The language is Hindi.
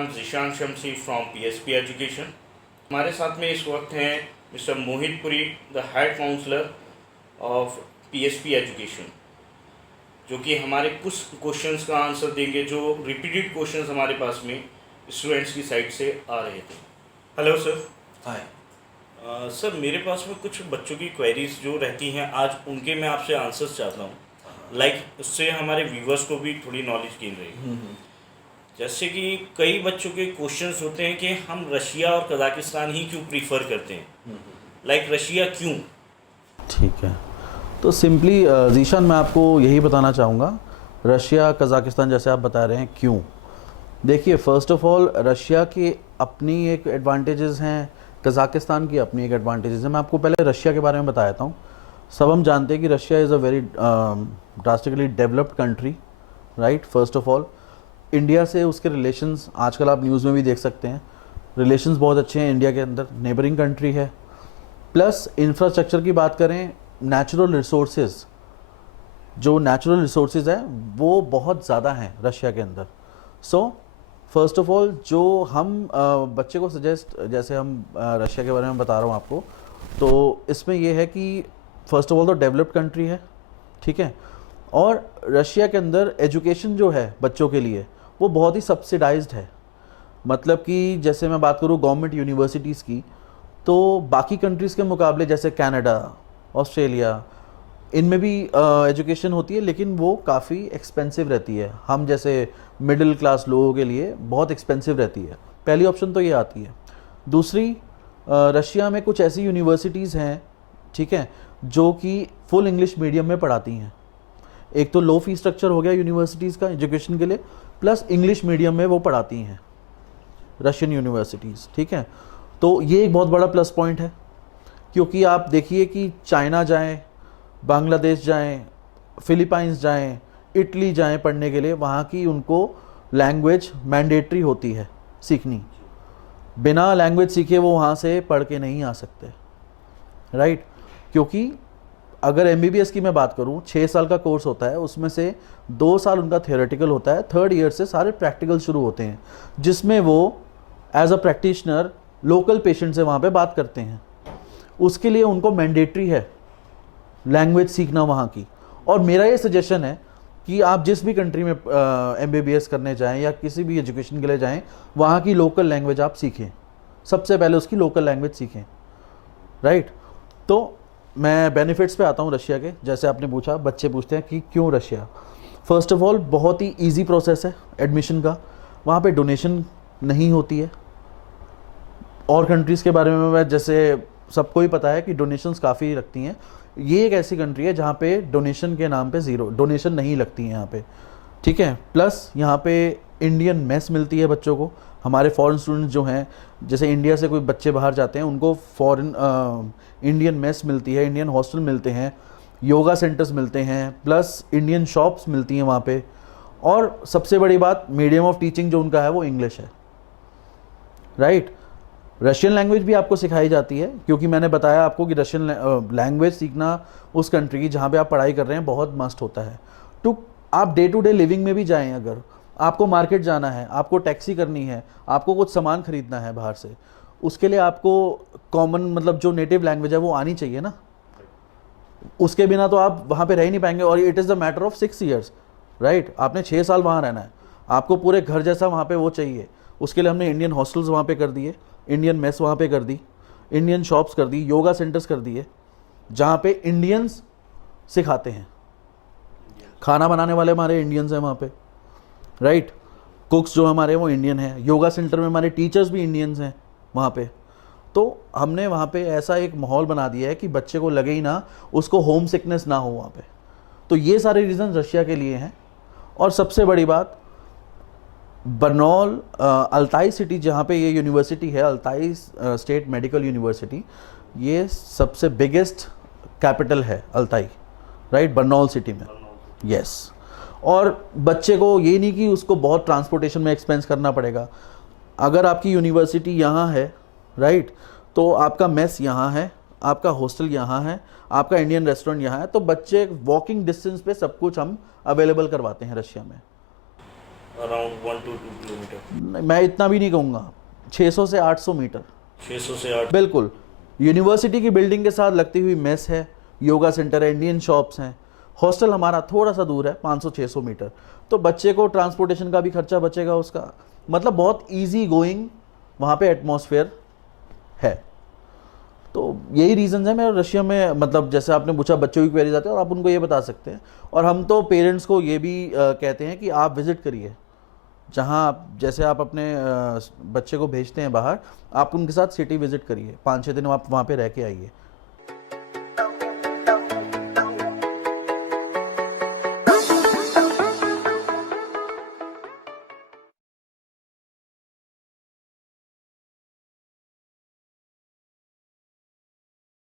I'm Zishan Shamsi from PSP Education. हमारे साथ में इस वक्त हैं Mr Mohit Puri, the head counsellor of PSP education, जो कि हमारे कुछ क्वेश्चंस का आंसर देंगे जो रिपीटेड क्वेश्चंस हमारे पास में स्टूडेंट्स की साइड से आ रहे थे। Hello sir. हाय। सर, मेरे पास में कुछ बच्चों की क्वेरीज जो रहती हैं, आज उनके मैं आपसे आंसर्स चाहता हूँ, उससे हमारे व्यूवर्स को भी थोड़ी नॉलेज गेन रहेगी। जैसे कि कई बच्चों के क्वेश्चंस होते हैं कि हम रशिया और कजाकिस्तान ही क्यों प्रीफर करते हैं, रशिया क्यों? ठीक है, तो सिंपली जीशान मैं आपको यही बताना चाहूँगा, रशिया कज़ाकिस्तान जैसे आप बता रहे हैं क्यों। देखिए, फ़र्स्ट ऑफ ऑल रशिया की अपनी एक एडवांटेजेस हैं, कज़ाकिस्तान की अपनी एक एडवांटेजेस हैं। मैं आपको पहले रशिया के बारे में बता देता हूँ। सब हम जानते हैं कि Russia is a very drastically developed country, right. First of all India से उसके रिलेशंस आजकल आप न्यूज़ में भी देख सकते हैं, रिलेशंस बहुत अच्छे हैं इंडिया के अंदर, नेबरिंग कंट्री है। प्लस इंफ्रास्ट्रक्चर की बात करें, नेचुरल रिसोर्सेज, जो नेचुरल रिसोर्सेज है वो बहुत ज़्यादा हैं रशिया के अंदर। सो फर्स्ट ऑफ ऑल जो हम बच्चे को सजेस्ट, जैसे हम रशिया के बारे में बता रहा हूँ आपको, तो इसमें यह है कि फ़र्स्ट ऑफ ऑल तो डेवलप्ड कंट्री है, ठीक है। और रशिया के अंदर एजुकेशन जो है बच्चों के लिए वो बहुत ही सब्सिडाइज्ड है। मतलब कि जैसे मैं बात करूँ गवर्नमेंट यूनिवर्सिटीज़ की, तो बाकी कंट्रीज़ के मुकाबले जैसे कनाडा, ऑस्ट्रेलिया, इनमें भी एजुकेशन होती है, लेकिन वो काफ़ी एक्सपेंसिव रहती है। हम जैसे मिडिल क्लास लोगों के लिए बहुत एक्सपेंसिव रहती है। पहली ऑप्शन तो ये आती है। दूसरी, रशिया में कुछ ऐसी यूनिवर्सिटीज़ हैं, ठीक है, जो कि फुल इंग्लिश मीडियम में पढ़ाती हैं। एक तो लो फी स्ट्रक्चर हो गया यूनिवर्सिटीज़ का एजुकेशन के लिए, प्लस इंग्लिश मीडियम में वो पढ़ाती हैं रशियन यूनिवर्सिटीज़, ठीक है। तो ये एक बहुत बड़ा प्लस पॉइंट है, क्योंकि आप देखिए कि चाइना जाएं, बांग्लादेश जाएं, फिलीपाइंस जाएं, इटली जाएं पढ़ने के लिए, वहाँ की उनको लैंग्वेज मैंडेटरी होती है सीखनी। बिना लैंग्वेज सीखे वो वहाँ से पढ़ के नहीं आ सकते, राइट। क्योंकि अगर MBBS की मैं बात करूँ, 6 साल का कोर्स होता है, उसमें से 2 साल उनका थियोरेटिकल होता है, 3rd ईयर से सारे प्रैक्टिकल शुरू होते हैं, जिसमें वो as a practitioner local patient से वहाँ पे बात करते हैं। उसके लिए उनको मैंडेटरी है लैंग्वेज सीखना वहाँ की। और मेरा ये सजेशन है कि आप जिस भी कंट्री में MBBS करने जाएं या किसी भी एजुकेशन के लिए जाएं, वहाँ की लोकल लैंग्वेज आप सीखें, सबसे पहले उसकी लोकल लैंग्वेज सीखें, राइट। तो मैं बेनिफिट्स पे आता हूँ रशिया के। जैसे आपने पूछा, बच्चे पूछते हैं कि क्यों रशिया। फ़र्स्ट ऑफ ऑल बहुत ही ईजी प्रोसेस है एडमिशन का, वहाँ पे डोनेशन नहीं होती है। और कंट्रीज़ के बारे में मैं, जैसे सबको ही पता है कि डोनेशंस काफ़ी लगती हैं, ये एक ऐसी कंट्री है जहाँ पे डोनेशन के नाम पे ज़ीरो डोनेशन नहीं लगती है यहाँ पे, ठीक है। प्लस यहाँ पे इंडियन मेस मिलती है बच्चों को। हमारे फॉरेन स्टूडेंट्स जो हैं, जैसे इंडिया से कोई बच्चे बाहर जाते हैं, उनको फॉरेन इंडियन मेस मिलती है, इंडियन हॉस्टल मिलते हैं, योगा सेंटर्स मिलते हैं, प्लस इंडियन शॉप्स मिलती हैं वहाँ पे। और सबसे बड़ी बात, मीडियम ऑफ टीचिंग जो उनका है वो इंग्लिश है, राइट। रशियन लैंग्वेज भी आपको सिखाई जाती है, क्योंकि मैंने बताया आपको कि रशियन लैंग्वेज सीखना उस कंट्री की जहाँ पे आप पढ़ाई कर रहे हैं बहुत मस्ट होता है। तो आप डे टू डे लिविंग में भी जाएं, अगर आपको मार्केट जाना है, आपको टैक्सी करनी है, आपको कुछ सामान खरीदना है बाहर से, उसके लिए आपको कॉमन, मतलब जो नेटिव लैंग्वेज है वो आनी चाहिए ना। उसके बिना तो आप वहाँ पे रह ही नहीं पाएंगे। और it is the matter of 6 years, right. आपने 6 साल वहाँ रहना है, आपको पूरे घर जैसा वहाँ पे वो चाहिए। उसके लिए हमने इंडियन हॉस्टल्स वहाँ पे कर दिए, इंडियन मेस वहाँ पे कर दी, इंडियन शॉप्स कर दी, योगा सेंटर्स कर दिए, जहाँ पे इंडियंस सिखाते हैं। खाना बनाने वाले हमारे इंडियंस हैं वहाँ पे, राइट। कुक्स जो हमारे वो इंडियन हैं। योगा सेंटर में हमारे टीचर्स भी इंडियंस हैं वहाँ पे। तो हमने वहाँ पे ऐसा एक माहौल बना दिया है कि बच्चे को लगे ही ना, उसको होम सिकनेस ना हो वहाँ पे। तो ये सारे रीज़न रशिया के लिए हैं। और सबसे बड़ी बात, बर्नौल अल्ताई सिटी, जहाँ पे ये यूनिवर्सिटी है, अल्ताई स्टेट मेडिकल यूनिवर्सिटी, ये सबसे बिगेस्ट कैपिटल है अल्ताई, राइट, बर्नौल सिटी में, यस। और बच्चे को ये नहीं कि उसको बहुत ट्रांसपोर्टेशन में एक्सपेंस करना पड़ेगा। अगर आपकी यूनिवर्सिटी यहाँ है, राइट, तो आपका मेस यहाँ है, आपका हॉस्टल यहाँ है, आपका इंडियन रेस्टोरेंट यहाँ है, तो बच्चे वॉकिंग डिस्टेंस पे सब कुछ हम अवेलेबल करवाते हैं रशिया में। Around 1 to 2 kilometre. मैं इतना भी नहीं कहूँगा, 600 से 800 मीटर। 600 से 8। बिल्कुल। यूनिवर्सिटी की बिल्डिंग के साथ लगती हुई मेस है, योगा सेंटर है, इंडियन शॉप्स हैं। हॉस्टल हमारा थोड़ा सा दूर है, 500-600 मीटर। तो बच्चे को ट्रांसपोर्टेशन का भी खर्चा बचेगा उसका। मतलब बहुत इजी गोइंग वहाँ पे एटमॉस्फेयर है। तो यही रीज़न है। मैं रशिया में, मतलब जैसे आपने पूछा बच्चों की क्वेरीज आते हैं और आप उनको ये बता सकते हैं। और हम तो पेरेंट्स को ये भी कहते हैं कि आप विज़िट करिए, जहाँ जैसे आप अपने बच्चे को भेजते हैं बाहर, आप उनके साथ सिटी विज़िट करिए, 5-6 दिन आप वहाँ पे रह के आइए।